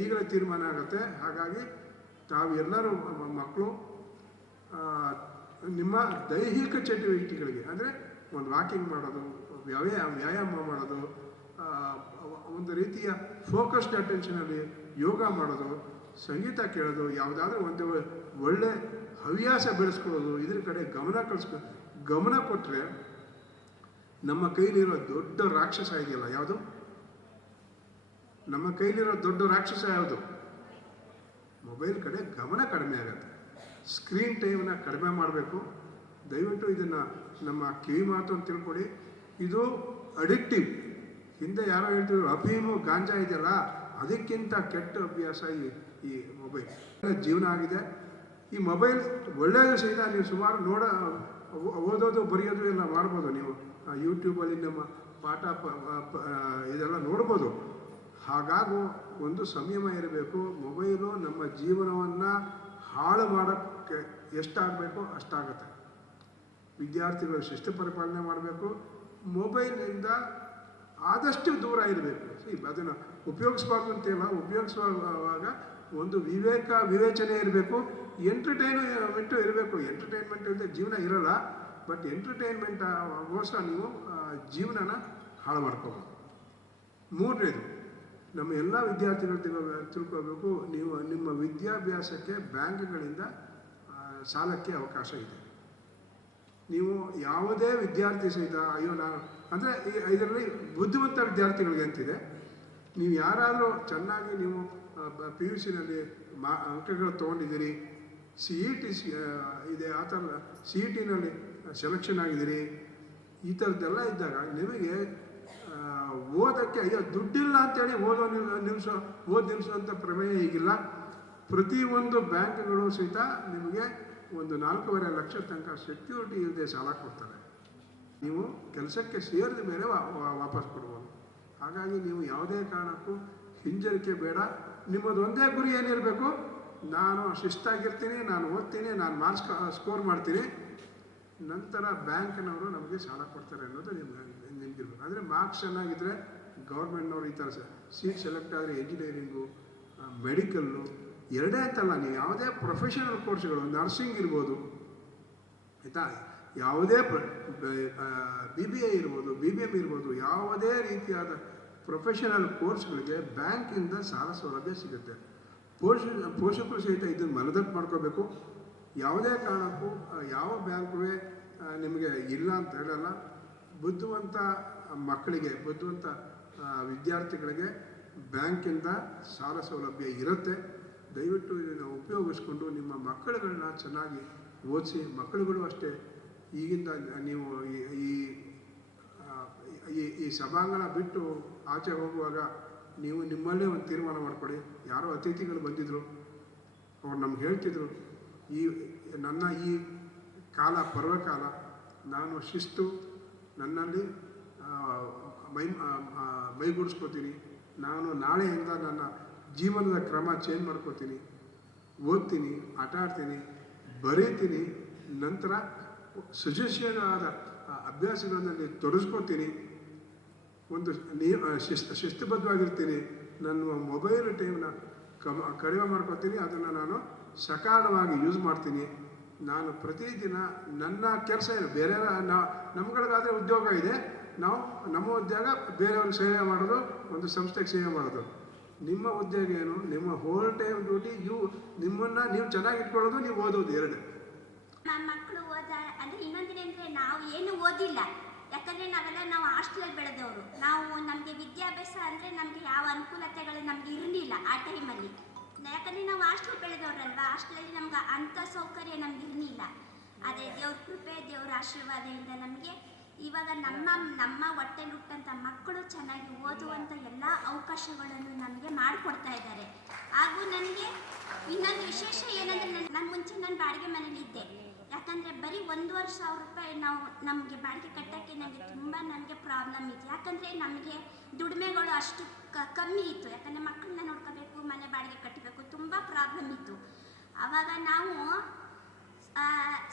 ಈಗಲೇ ತೀರ್ಮಾನ ಆಗುತ್ತೆ. ಹಾಗಾಗಿ ತಾವೆಲ್ಲರೂ ಮಕ್ಕಳು ನಿಮ್ಮ ದೈಹಿಕ ಚಟುವಟಿಕೆಗಳಿಗೆ ಅಂದರೆ ಒಂದು ವಾಕಿಂಗ್ ಮಾಡೋದು, ವ್ಯಾಯಾಮ ಮಾಡೋದು, ಒಂದು ರೀತಿಯ ಫೋಕಸ್ಡ್ ಅಟೆನ್ಷನಲ್ಲಿ ಯೋಗ ಮಾಡೋದು, ಸಂಗೀತ ಕೇಳೋದು, ಯಾವುದಾದ್ರೂ ಒಂದು ಒಳ್ಳೆ ಹವ್ಯಾಸ ಬೆಳೆಸ್ಕೊಳ್ಳೋದು, ಇದ್ರ ಕಡೆ ಗಮನ ಕೊಟ್ಟರೆ ನಮ್ಮ ಕೈಲಿರೋ ದೊಡ್ಡ ರಾಕ್ಷಸ ಇದೆಯಲ್ಲ ಯಾವುದು ನಮ್ಮ ಕೈಲಿರೋ ದೊಡ್ಡ ರಾಕ್ಷಸ ಯಾವುದು? ಮೊಬೈಲ್ ಕಡೆ ಗಮನ ಕಡಿಮೆ ಆಗುತ್ತೆ. ಸ್ಕ್ರೀನ್ ಟೈಮ್ನ ಕಡಿಮೆ ಮಾಡಬೇಕು. ದಯವಿಟ್ಟು ಇದನ್ನು ನಮ್ಮ ಕಿವಿ ಮಾತು ಅಂತ ತಿಳ್ಕೊಳ್ಳಿ. ಇದು ಅಡಿಕ್ಟಿವ್. ಹಿಂದೆ ಯಾರೋ ಹೇಳ್ತಿದ್ರು ಅಫೀಮು ಗಾಂಜಾ ಇದೆಯಲ್ಲ, ಅದಕ್ಕಿಂತ ಕೆಟ್ಟ ಅಭ್ಯಾಸ ಈ ಮೊಬೈಲ್ ಜೀವನ ಆಗಿದೆ. ಈ ಮೊಬೈಲ್ ಒಳ್ಳೆಯದು ಸಹಿತ ನೀವು ಸುಮಾರು ಓದೋದು ಬರೆಯೋದು ಎಲ್ಲ ಮಾಡ್ಬೋದು. ನೀವು ಯೂಟ್ಯೂಬಲ್ಲಿ ನಮ್ಮ ಪಾಠ ಇದೆಲ್ಲ ನೋಡ್ಬೋದು. ಹಾಗಾಗಿ ಒಂದು ಸಂಯಮ ಇರಬೇಕು. ಮೊಬೈಲು ನಮ್ಮ ಜೀವನವನ್ನು ಹಾಳು ಮಾಡೋಕ್ಕೆ ಎಷ್ಟಾಗಬೇಕೋ ಅಷ್ಟಾಗುತ್ತೆ. ವಿದ್ಯಾರ್ಥಿಗಳು ಶಿಸ್ತು ಪರಿಪಾಲನೆ ಮಾಡಬೇಕು. ಮೊಬೈಲ್ನಿಂದ ಆದಷ್ಟು ದೂರ ಇರಬೇಕು. ಅದನ್ನು ಉಪಯೋಗಿಸ್ಬಾರ್ದು ಅಂತೇಳ, ಉಪಯೋಗಿಸುವಾಗ ಒಂದು ವಿವೇಚನೆ ಇರಬೇಕು. ಎಂಟರ್ಟೈನ್ಮೆಂಟು ಇರಬೇಕು. ಎಂಟರ್ಟೈನ್ಮೆಂಟ್ ಇಲ್ಲದೆ ಜೀವನ ಇರೋಲ್ಲ. ಬಟ್ ಎಂಟರ್ಟೈನ್ಮೆಂಟ್ಗೋಸ್ಕರ ನೀವು ಜೀವನನ ಹಾಳು ಮಾಡ್ಕೋಬೋದು. ಮೂರನೇದು, ನಮ್ಮ ಎಲ್ಲ ವಿದ್ಯಾರ್ಥಿಗಳು ತಿಳ್ಕೋಬೇಕು, ನೀವು ನಿಮ್ಮ ವಿದ್ಯಾಭ್ಯಾಸಕ್ಕೆ ಬ್ಯಾಂಕ್ಗಳಿಂದ ಸಾಲಕ್ಕೆ ಅವಕಾಶ ಇದೆ. ನೀವು ಯಾವುದೇ ವಿದ್ಯಾರ್ಥಿ ಸಹಿತ ನಾನು ಅಂದರೆ ಇದರಲ್ಲಿ ಬುದ್ಧಿವಂತ ವಿದ್ಯಾರ್ಥಿಗಳಿಗೆ ಅಂತಿದೆ. ನೀವು ಯಾರಾದರೂ ಚೆನ್ನಾಗಿ ನೀವು PUCನಲ್ಲಿ ಅಂಕಗಳು ತೊಗೊಂಡಿದ್ದೀರಿ, CET ಇದೆ, ಆ ಥರ CETನಲ್ಲಿ ಸೆಲೆಕ್ಷನ್ ಆಗಿದ್ದೀರಿ, ಈ ಥರದ್ದೆಲ್ಲ ಇದ್ದಾಗ ನಿಮಗೆ ಓದೋಕ್ಕೆ ದುಡ್ಡಿಲ್ಲ ಅಂತೇಳಿ ನಿಲ್ಲಿಸೋಂಥ ಪ್ರಮೇಯ ಈಗಿಲ್ಲ. ಪ್ರತಿಯೊಂದು ಬ್ಯಾಂಕ್ಗಳು ಸಹಿತ ನಿಮಗೆ ಒಂದು 4.5 ಲಕ್ಷ ತನಕ ಸೆಕ್ಯೂರಿಟಿ ಇಲ್ಲದೆ ಸಾಲ ಕೊಡ್ತಾರೆ. ನೀವು ಕೆಲಸಕ್ಕೆ ಸೇರಿದ ಮೇಲೆ ವಾಪಸ್ ಕೊಡ್ಬೋದು. ಹಾಗಾಗಿ ನೀವು ಯಾವುದೇ ಕಾರಣಕ್ಕೂ ಹಿಂಜರಿಕೆ ಬೇಡ. ನಿಮ್ಮದು ಒಂದೇ ಗುರಿ ಏನಿರಬೇಕು, ನಾನು ಶಿಸ್ತಾಗಿರ್ತೀನಿ, ನಾನು ಓದ್ತೀನಿ, ನಾನು ಮಾರ್ಕ್ಸ್ ಸ್ಕೋರ್ ಮಾಡ್ತೀನಿ, ನಂತರ ಬ್ಯಾಂಕ್ನವರು ನಮಗೆ ಸಾಲ ಕೊಡ್ತಾರೆ ಅನ್ನೋದು ನಿಮ್ಗೆ ನೆನಪಿರ್ಬೇಕು. ಅಂದರೆ ಮಾರ್ಕ್ಸ್ ಚೆನ್ನಾಗಿದ್ದರೆ ಗೌರ್ಮೆಂಟ್ನವ್ರು ಈ ಥರ ಸೀಟ್ ಸೆಲೆಕ್ಟ್ ಆದರೆ ಎಂಜಿನಿಯರಿಂಗು, ಮೆಡಿಕಲ್ಲು ಎರಡೇ ಅಂತಲ್ಲ, ನೀವು ಯಾವುದೇ ಪ್ರೊಫೆಷನಲ್ ಕೋರ್ಸ್ಗಳು, ನರ್ಸಿಂಗ್ ಇರ್ಬೋದು ಆಯಿತಾ, ಯಾವುದೇ BBA ಇರ್ಬೋದು, BBM ಇರ್ಬೋದು, ಯಾವುದೇ ರೀತಿಯಾದ ಪ್ರೊಫೆಷನಲ್ ಕೋರ್ಸ್ಗಳಿಗೆ ಬ್ಯಾಂಕಿಂದ ಸಾಲ ಸೌಲಭ್ಯ ಸಿಗುತ್ತೆ. ಪೋಷಕರು ಸಹಿತ ಇದನ್ನು ಮನದಟ್ಟು ಮಾಡ್ಕೋಬೇಕು. ಯಾವುದೇ ಕಾರಣಕ್ಕೂ ಯಾವ ಬ್ಯಾಂಕುವೇ ನಿಮಗೆ ಇಲ್ಲ ಅಂತ ಹೇಳಲ್ಲ. ಬುದ್ಧಿವಂತ ಮಕ್ಕಳಿಗೆ, ಬುದ್ಧಿವಂತ ವಿದ್ಯಾರ್ಥಿಗಳಿಗೆ ಬ್ಯಾಂಕಿಂದ ಸಾಲ ಸೌಲಭ್ಯ ಇರುತ್ತೆ. ದಯವಿಟ್ಟು ಇದನ್ನು ಉಪಯೋಗಿಸ್ಕೊಂಡು ನಿಮ್ಮ ಮಕ್ಕಳುಗಳನ್ನ ಚೆನ್ನಾಗಿ ಓದಿಸಿ. ಮಕ್ಕಳುಗಳು ಅಷ್ಟೇ, ಈಗಿಂದ ನೀವು ಈ ಸಭಾಂಗಣ ಬಿಟ್ಟು ಆಚೆ ಹೋಗುವಾಗ ನೀವು ನಿಮ್ಮಲ್ಲೇ ಒಂದು ತೀರ್ಮಾನ ಮಾಡಿಕೊಡಿ. ಯಾರೋ ಅತಿಥಿಗಳು ಬಂದಿದ್ದರು, ಅವ್ರು ನಮ್ಗೆ ಹೇಳ್ತಿದ್ರು, ನನ್ನ ಈ ಕಾಲ ಪರ್ವಕಾಲ, ನಾನು ಶಿಸ್ತು ನನ್ನಲ್ಲಿ ಮೈಗೂಡಿಸ್ಕೋತೀನಿ, ನಾನು ನಾಳೆಯಿಂದ ನನ್ನ ಜೀವನದ ಕ್ರಮ ಚೇಂಜ್ ಮಾಡ್ಕೋತೀನಿ, ಓದ್ತೀನಿ, ಆಟ ಆಡ್ತೀನಿ, ಬರೀತೀನಿ, ನಂತರ ಸೃಜನಶೀಲವಾದ ಅಭ್ಯಾಸಗಳಲ್ಲಿ ತೊಡಗಿಸ್ಕೊತೀನಿ, ಒಂದು ಶಿಸ್ತುಬದ್ಧವಾಗಿರ್ತೀನಿ, ನನ್ನ ಮೊಬೈಲ್ ಟೈಮ್ನ ಕಡಿಮೆ ಮಾಡ್ಕೊತೀನಿ, ಅದನ್ನು ನಾನು ಸಕಾರಣವಾಗಿ ಯೂಸ್ ಮಾಡ್ತೀನಿ. ನಾನು ಪ್ರತಿದಿನ ನನ್ನ ಕೆಲಸ ಏನು, ಬೇರೆ ನಮ್ಗಳಿಗಾದರೆ ಉದ್ಯೋಗ ಇದೆ, ನಾವು ನಮ್ಮ ಉದ್ಯೋಗ ಬೇರೆಯವ್ರಿಗೆ ಸೇವೆ ಮಾಡೋದು, ಒಂದು ಸಂಸ್ಥೆಗೆ ಸೇವೆ ಮಾಡೋದು. ನಿಮ್ಮ ಉದ್ಯೋಗ ಏನು, ನಿಮ್ಮ ಹೋಲ್ ಟೈಮ್ ಡ್ಯೂಟಿ ನಿಮ್ಮನ್ನು ನೀವು ಚೆನ್ನಾಗಿ ಇಟ್ಕೊಳ್ಳೋದು, ನೀವು ಓದೋದು ಎರಡು. ನಮ್ಮ ಮಕ್ಕಳು ಅಂದರೆ ಇನ್ನೊಂದೇನೆಂದರೆ ನಾವು ಏನು ಓದಿಲ್ಲ, ಯಾಕಂದರೆ ನಾವು ಹಾಸ್ಟೆಲಲ್ಲಿ ಬೆಳೆದವರು. ನಮಗೆ ವಿದ್ಯಾಭ್ಯಾಸ ಅಂದರೆ ನಮಗೆ ಯಾವ ಅನುಕೂಲತೆಗಳು ನಮಗೆ ಇರಲಿಲ್ಲ ಆ ಟೈಮಲ್ಲಿ. ಯಾಕಂದರೆ ನಾವು ಹಾಸ್ಟೆಲ್ ಬೆಳೆದವ್ರಲ್ವ, ಹಾಸ್ಟೆಲಲ್ಲಿ ನಮ್ಗೆ ಅಂಥ ಸೌಕರ್ಯ ನಮ್ಗೆ ಇರಲಿಲ್ಲ. ಅದೇ ದೇವ್ರ ಕೃಪೆ, ದೇವರ ಆಶೀರ್ವಾದದಿಂದ ನಮಗೆ ಇವಾಗ ನಮ್ಮ ಹೊಟ್ಟೆಲಿ ಹುಟ್ಟಂಥ ಮಕ್ಕಳು ಚೆನ್ನಾಗಿ ಓದುವಂಥ ಎಲ್ಲ ಅವಕಾಶಗಳನ್ನು ನಮಗೆ ಮಾಡಿಕೊಡ್ತಾ ಇದ್ದಾರೆ. ಹಾಗೂ ನನಗೆ ಇನ್ನೊಂದು ವಿಶೇಷ ಏನಂದರೆ, ನಾನು ಮುಂಚೆ ಬಾಡಿಗೆ ಮನೇಲಿ ಇದ್ದೆ. ಯಾಕಂದರೆ ಬರೀ 1,500 ರೂಪಾಯಿ ನಮಗೆ ಬಾಡಿಗೆ ಕಟ್ಟೋಕ್ಕೆ ನನಗೆ ಪ್ರಾಬ್ಲಮ್ ಇತ್ತು. ಯಾಕಂದರೆ ನಮಗೆ ದುಡಿಮೆಗಳು ಅಷ್ಟು ಕಮ್ಮಿ ಇತ್ತು. ಯಾಕಂದರೆ ಮಕ್ಕಳನ್ನ ನೋಡ್ಕೋಬೇಕು, ಮನೆ ಬಾಡಿಗೆ ಕಟ್ಟಬೇಕು, ತುಂಬ ಪ್ರಾಬ್ಲಮ್ ಇತ್ತು. ಆವಾಗ ನಾವು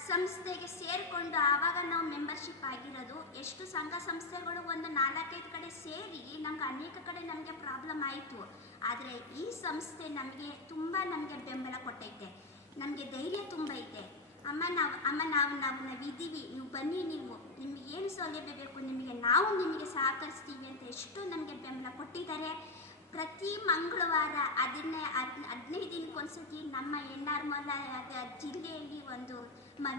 ಸಂಸ್ಥೆಗೆ ಸೇರಿಕೊಂಡು ಆವಾಗ ನಾವು ಮೆಂಬರ್ಶಿಪ್ ಆಗಿರೋದು. ಎಷ್ಟು ಸಂಘ ಸಂಸ್ಥೆಗಳು ಒಂದು 4-5 ಕಡೆ ಸೇರಿ ನಮ್ಗೆ ಅನೇಕ ಕಡೆ ನಮಗೆ ಪ್ರಾಬ್ಲಮ್ ಆಯಿತು. ಆದರೆ ಈ ಸಂಸ್ಥೆ ನಮಗೆ ತುಂಬ ಬೆಂಬಲ ಕೊಟ್ಟೈತೆ, ನಮಗೆ ಧೈರ್ಯ ತುಂಬ ಐತೆ. ನಾವು ಇದ್ದೀವಿ, ನೀವು ಬನ್ನಿ, ನಿಮಗೆ ಏನು ಸೌಲಭ್ಯ ಬೇಕು ನಿಮಗೆ ಸಹಕರಿಸ್ತೀವಿ ಅಂತ ಎಷ್ಟು ನಮಗೆ ಬೆಂಬಲ ಕೊಟ್ಟಿದ್ದಾರೆ. ಪ್ರತಿ ಮಂಗಳವಾರ 15 ದಿನಕ್ಕೊಂದ್ಸತಿ ನಮ್ಮ NR ಜಿಲ್ಲೆಯಲ್ಲಿ ಒಂದು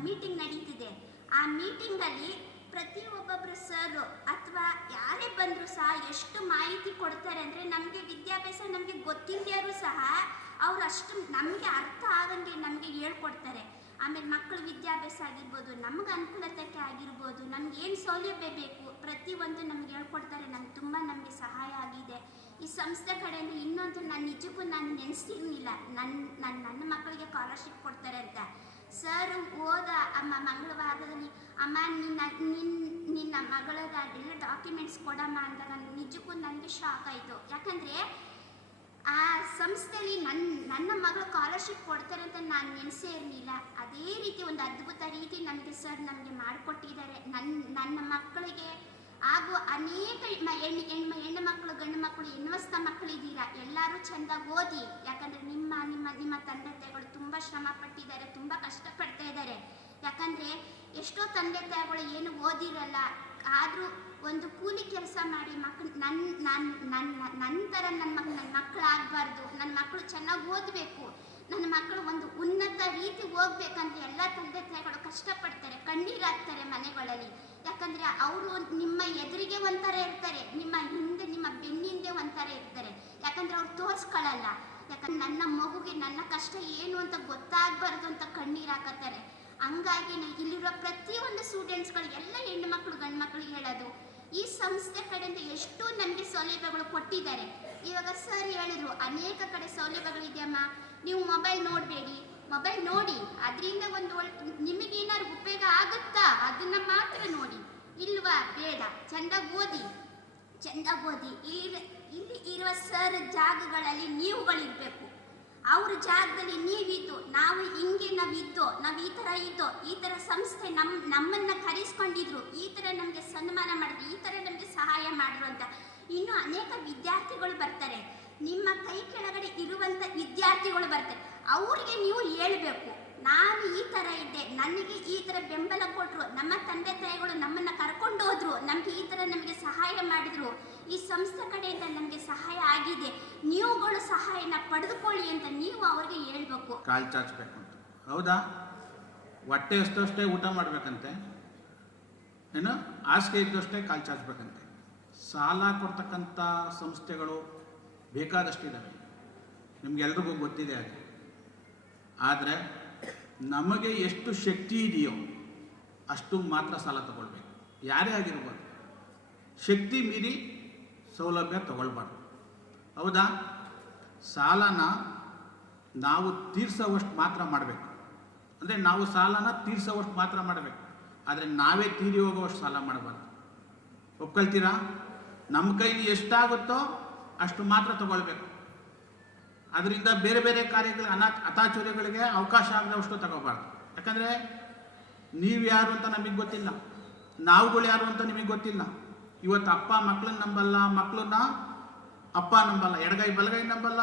ಮೀಟಿಂಗ್ ನಡೀತಿದೆ. ಆ ಮೀಟಿಂಗಲ್ಲಿ ಪ್ರತಿಯೊಬ್ಬೊಬ್ಬರು ಸರ್ ಅಥವಾ ಯಾರೇ ಬಂದರೂ ಸಹ ಎಷ್ಟು ಮಾಹಿತಿ ಕೊಡ್ತಾರೆ ಅಂದರೆ ನಮಗೆ ವಿದ್ಯಾಭ್ಯಾಸ ನಮಗೆ ಗೊತ್ತಿಲ್ಲರೂ ಸಹ ಅವ್ರು ಅಷ್ಟು ನಮಗೆ ಅರ್ಥ ಆಗಂಗೆ ನಮಗೆ ಹೇಳ್ಕೊಡ್ತಾರೆ. ಆಮೇಲೆ ಮಕ್ಕಳ ವಿದ್ಯಾಭ್ಯಾಸ ಆಗಿರ್ಬೋದು, ನಮಗೆ ಅನುಕೂಲತೆಗೆ ಆಗಿರ್ಬೋದು, ನಮ್ಗೆ ಏನು ಸೌಲಭ್ಯ ಬೇಕು ಪ್ರತಿಯೊಂದು ನಮ್ಗೆ ಹೇಳ್ಕೊಡ್ತಾರೆ. ನಮಗೆ ಸಹಾಯ ಆಗಿದೆ ಈ ಸಂಸ್ಥೆ ಕಡೆಯಿಂದ. ಇನ್ನೊಂದು ನಾನು ನಿಜಕ್ಕೂ ನಾನು ನೆನೆಸ್ತಿರ್ಲಿಲ್ಲ ನನ್ನ ಮಕ್ಕಳಿಗೆ ಸ್ಕಾಲರ್ಶಿಪ್ ಕೊಡ್ತಾರೆ ಅಂತ. ಸರ್ ಹೋದ ಮಂಗಳವಾರದಲ್ಲಿ ಅಮ್ಮ ನಿನ್ನ ಮಗಳದ ಎಲ್ಲ ಡಾಕ್ಯುಮೆಂಟ್ಸ್ ಕೊಡಮ್ಮ ಅಂದಾಗ ನಿಜಕ್ಕೂ ನನಗೆ ಶಾಕ್ ಆಯಿತು. ಯಾಕಂದರೆ ಆ ಸಂಸ್ಥೆಯಲ್ಲಿ ನನ್ನ ಮಗಳು ಸ್ಕಾಲರ್ಶಿಪ್ ಕೊಡ್ತಾರೆ ಅಂತ ನಾನು ನೆನೆಸೇ ಇರಲಿಲ್ಲ. ಅದೇ ರೀತಿ ಒಂದು ಅದ್ಭುತ ರೀತಿ ನಮಗೆ ಸರ್ ನಮಗೆ ಮಾಡಿಕೊಟ್ಟಿದ್ದಾರೆ. ನನ್ನ ಮಕ್ಕಳಿಗೆ ಹಾಗೂ ಅನೇಕ ಹೆಣ್ಣು ಮಕ್ಕಳು, ಗಂಡು ಮಕ್ಕಳು, ಹೆಣ್ವಸ್ತ ಮಕ್ಕಳಿದ್ದೀರಾ, ಎಲ್ಲರೂ ಚೆಂದಾಗಿ ಓದಿ. ಯಾಕಂದರೆ ನಿಮ್ಮ ತಂದೆ ತಾಯಿಗಳು ತುಂಬ ಶ್ರಮ ಪಟ್ಟಿದ್ದಾರೆ, ತುಂಬ ಕಷ್ಟಪಡ್ತಾ ಇದ್ದಾರೆ. ಯಾಕಂದರೆ ಎಷ್ಟೋ ತಂದೆ ತಾಯಿಗಳು ಏನು ಓದಿರಲ್ಲ, ಆದರೂ ಒಂದು ಕೂಲಿ ಕೆಲಸ ಮಾಡಿ ನಂತರ ನನ್ನ ಮಕ್ಕಳಾಗಬಾರ್ದು, ನನ್ನ ಮಕ್ಕಳು ಚೆನ್ನಾಗಿ ಓದಬೇಕು, ನನ್ನ ಮಕ್ಕಳು ಒಂದು ಉನ್ನತ ರೀತಿ ಹೋಗ್ಬೇಕಂತ ಎಲ್ಲ ತಂದೆ ತಾಯಿಗಳು ಕಷ್ಟಪಡ್ತಾರೆ, ಕಣ್ಣೀರಾಗ್ತಾರೆ ಮನೆಗಳಲ್ಲಿ. ಯಾಕಂದರೆ ಅವರು ನಿಮ್ಮ ಎದುರಿಗೆ ಒಂಥರ ಇರ್ತಾರೆ, ನಿಮ್ಮ ಹಿಂದೆ ನಿಮ್ಮ ಬೆನ್ನಿಂದೆ ಒಂಥರ ಇರ್ತಾರೆ. ಯಾಕಂದರೆ ಅವ್ರು ತೋರಿಸ್ಕೊಳ್ಳಲ್ಲ. ಯಾಕಂದ್ರೆ ನನ್ನ ಮಗುಗೆ ನನ್ನ ಕಷ್ಟ ಏನು ಅಂತ ಗೊತ್ತಾಗಬಾರ್ದು ಅಂತ ಕಣ್ಣೀರು ಹಾಕತ್ತಾರೆ. ಹಂಗಾಗಿ ಇಲ್ಲಿರೋ ಪ್ರತಿಯೊಂದು ಸ್ಟೂಡೆಂಟ್ಸ್ಗಳು ಎಲ್ಲ ಹೆಣ್ಣು ಮಕ್ಕಳು ಗಂಡು ಮಕ್ಕಳಿಗೆ ಹೇಳೋದು, ಈ ಸಂಸ್ಥೆ ಕಡೆಯಿಂದ ಎಷ್ಟು ನಮಗೆ ಸೌಲಭ್ಯಗಳು ಕೊಟ್ಟಿದ್ದಾರೆ. ಇವಾಗ ಸರ್ ಹೇಳಿದ್ರು ಅನೇಕ ಕಡೆ ಸೌಲಭ್ಯಗಳಿದೆಯಮ್ಮ, ನೀವು ಮೊಬೈಲ್ ನೋಡಬೇಡಿ, ಮೊಬೈಲ್ ನೋಡಿ, ಅದರಿಂದ ಒಂದು ನಿಮಗೇನಾದ್ರು ಉಪಯೋಗ ಆಗುತ್ತಾ ಅದನ್ನು ಮಾತ್ರ ನೋಡಿ, ಇಲ್ವಾ ಬೇಡ, ಚೆಂದಾಗಿ ಓದಿ. ಇಲ್ಲಿ ಇರುವ ಸರ್ ಜಾಗಗಳಲ್ಲಿ ನೀವುಗಳಿರಬೇಕು, ಅವ್ರ ಜಾಗದಲ್ಲಿ ನೀವಿದ್ದು, ನಾವು ಈ ಥರ ಸಂಸ್ಥೆ ನಮ್ಮನ್ನು ಕರೆಸ್ಕೊಂಡಿದ್ರು, ಈ ಥರ ನಮಗೆ ಸನ್ಮಾನ ಮಾಡಿದ್ರು, ಈ ಥರ ನಮಗೆ ಸಹಾಯ ಮಾಡಿದ್ರು ಅಂತ ಇನ್ನೂ ಅನೇಕ ವಿದ್ಯಾರ್ಥಿಗಳು ಬರ್ತಾರೆ. ನಿಮ್ಮ ಕೈ ಕೆಳಗಡೆ ಇರುವಂಥ ವಿದ್ಯಾರ್ಥಿಗಳು ಬರ್ತಾರೆ, ಅವ್ರಿಗೆ ನೀವು ಹೇಳಬೇಕು, ನಾನು ಈ ಥರ ಇದ್ದೆ, ನನಗೆ ಈ ಥರ ಬೆಂಬಲ ಕೊಟ್ಟರು, ನಮ್ಮ ತಂದೆ ತಾಯಿಗಳು ನಮ್ಮನ್ನು ಕರ್ಕೊಂಡು ಹೋದ್ರು, ನಮಗೆ ಈ ಥರ ನಮಗೆ ಸಹಾಯ ಮಾಡಿದ್ರು, ಈ ಸಂಸ್ಥೆ ಕಡೆಯಿಂದ ನಮಗೆ ಸಹಾಯ ಆಗಿದೆ, ನೀವುಗಳು ಸಹಾಯನ ಪಡೆದುಕೊಳ್ಳಿ ಅಂತ ನೀವು ಅವ್ರಿಗೆ ಹೇಳ್ಬೇಕು. ಕಾಲು ಚಾಚಬೇಕು ಅಂತ. ಹೌದಾ? ಹೊಟ್ಟೆ ಎಷ್ಟಷ್ಟೇ ಊಟ ಮಾಡಬೇಕಂತೆ, ಏನು ಹಾಸಿಗೆ ಇದ್ದಷ್ಟೇ ಕಾಲು ಚಾಚಬೇಕಂತೆ. ಸಾಲ ಕೊಡ್ತಕ್ಕಂಥ ಸಂಸ್ಥೆಗಳು ಬೇಕಾದಷ್ಟಿದ್ದಾವೆ, ನಿಮಗೆಲ್ರಿಗೂ ಗೊತ್ತಿದೆ ಅದು. ಆದರೆ ನಮಗೆ ಎಷ್ಟು ಶಕ್ತಿ ಇದೆಯೋ ಅಷ್ಟು ಮಾತ್ರ ಸಾಲ ತಗೊಳ್ಬೇಕು, ಯಾರೇ ಆಗಿರ್ಬೋದು. ಶಕ್ತಿ ಮೀರಿ ಸೌಲಭ್ಯ ತಗೊಳ್ಬಾರ್ದು. ಹೌದಾ? ಸಾಲನ ನಾವು ತೀರ್ಸೋವಷ್ಟು ಮಾತ್ರ ಮಾಡಬೇಕು. ಅಂದರೆ ನಾವು ಸಾಲನ ತೀರ್ಸೋವಷ್ಟು ಮಾತ್ರ ಮಾಡಬೇಕು, ಆದರೆ ನಾವೇ ತೀರಿ ಹೋಗೋವಷ್ಟು ಸಾಲ ಮಾಡಬಾರ್ದು. ಒಪ್ಕೊಳ್ತೀರಾ? ನಮ್ಮ ಕೈಲಿ ಎಷ್ಟಾಗುತ್ತೋ ಅಷ್ಟು ಮಾತ್ರ ತಗೊಳ್ಬೇಕು. ಅದರಿಂದ ಬೇರೆ ಬೇರೆ ಕಾರ್ಯಗಳು ಅತಾಚುರ್ಯಗಳಿಗೆ ಅವಕಾಶ ಆಗದಷ್ಟು ತಗೋಬಾರ್ದು. ಯಾಕಂದರೆ ನೀವು ಯಾರು ಅಂತ ನಮಗೆ ಗೊತ್ತಿಲ್ಲ, ನಾವುಗಳು ಯಾರು ಅಂತ ನಿಮಗೆ ಗೊತ್ತಿಲ್ಲ. ಇವತ್ತು ಅಪ್ಪ ಮಕ್ಕಳನ್ನ ನಂಬಲ್ಲ, ಮಕ್ಕಳನ್ನ ಅಪ್ಪ ನಂಬಲ್ಲ, ಎಡಗೈ ಬಲಗೈ ನಂಬಲ್ಲ,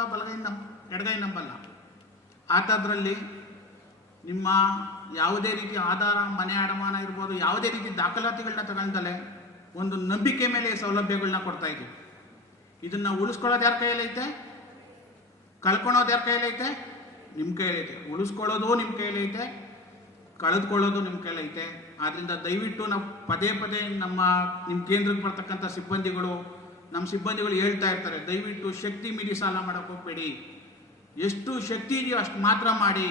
ಎಡಗೈ ನಂಬಲ್ಲ. ಆತದ್ರಲ್ಲಿ ನಿಮ್ಮ ಯಾವುದೇ ರೀತಿ ಆಧಾರ, ಮನೆ ಅಡಮಾನ ಇರ್ಬೋದು, ಯಾವುದೇ ರೀತಿ ದಾಖಲಾತಿಗಳನ್ನ ತಗೊಳ್ದಲೆ ಒಂದು ನಂಬಿಕೆ ಮೇಲೆ ಸೌಲಭ್ಯಗಳನ್ನ ಕೊಡ್ತಾ ಇದ್ದೀವಿ. ಇದನ್ನು ಉಳಿಸ್ಕೊಳ್ಳೋದು ಯಾರ ಕೈಯಲ್ಲೈತೆ? ಕಳ್ಕೊಳೋದು ಯಾರ ಕೈಯಲ್ಲೈತೆ? ನಿಮ್ಮ ಕೈಯಲ್ಲೈತೆ. ಉಳಿಸ್ಕೊಳ್ಳೋದು ನಿಮ್ಮ ಕೈಯಲ್ಲೈತೆ, ಕಳೆದುಕೊಳ್ಳೋದು ನಿಮ್ಮ ಕೈಯಲ್ಲೈತೆ. ಆದ್ದರಿಂದ ದಯವಿಟ್ಟು ನಾವು ಪದೇ ನಿಮ್ಮ ಕೇಂದ್ರಕ್ಕೆ ಬರ್ತಕ್ಕಂಥ ನಮ್ಮ ಸಿಬ್ಬಂದಿಗಳು ಹೇಳ್ತಾ ಇರ್ತಾರೆ, ದಯವಿಟ್ಟು ಶಕ್ತಿ ಮೀರಿ ಸಾಲ ಮಾಡೋಕ್ಕೆ ಹೋಗಬೇಡಿ. ಎಷ್ಟು ಶಕ್ತಿ ಇದೆಯೋ ಅಷ್ಟು ಮಾತ್ರ ಮಾಡಿ.